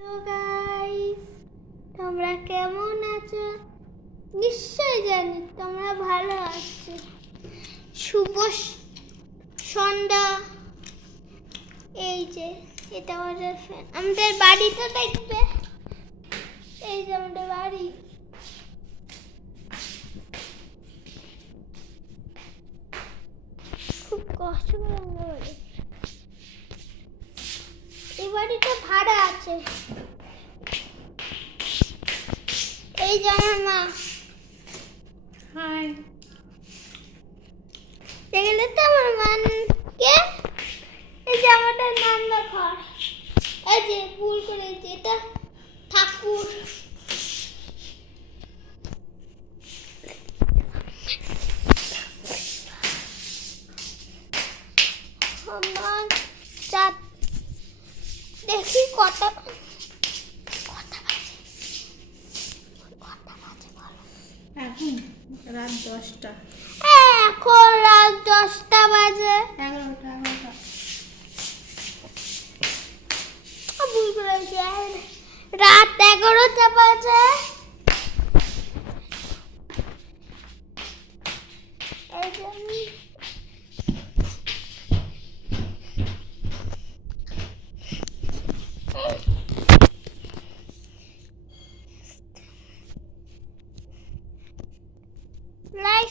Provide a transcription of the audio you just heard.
Hello guys, তোমরা কেমন আছো? নিশ্চয়ই জানি তোমরা ভালো আছো। শুভ সন্ধ্যা। এই যে এটা আমাদের ফ্যান। আমাদের বাড়িটা দেখবে, এই যে আমাদের বাড়ি। খুব কষ্ট করে আমাদের বাড়ি। এই বাড়িটা ভাড়া আছে। এই যে আমার মা। হাই, দেখলে তো আমার মাকে। এই যে আমাদের নান্না ঘর। এই যে ভুল করেছি, এটা ঠাকুর। আমার চাঁদ। দেখি কটা বাজে বলো। এখন রাত 10টা। এখন রাত 10টা বাজে। 11টা। ভুল করেছি, রাত 11টা বাজে। এই যে লাইক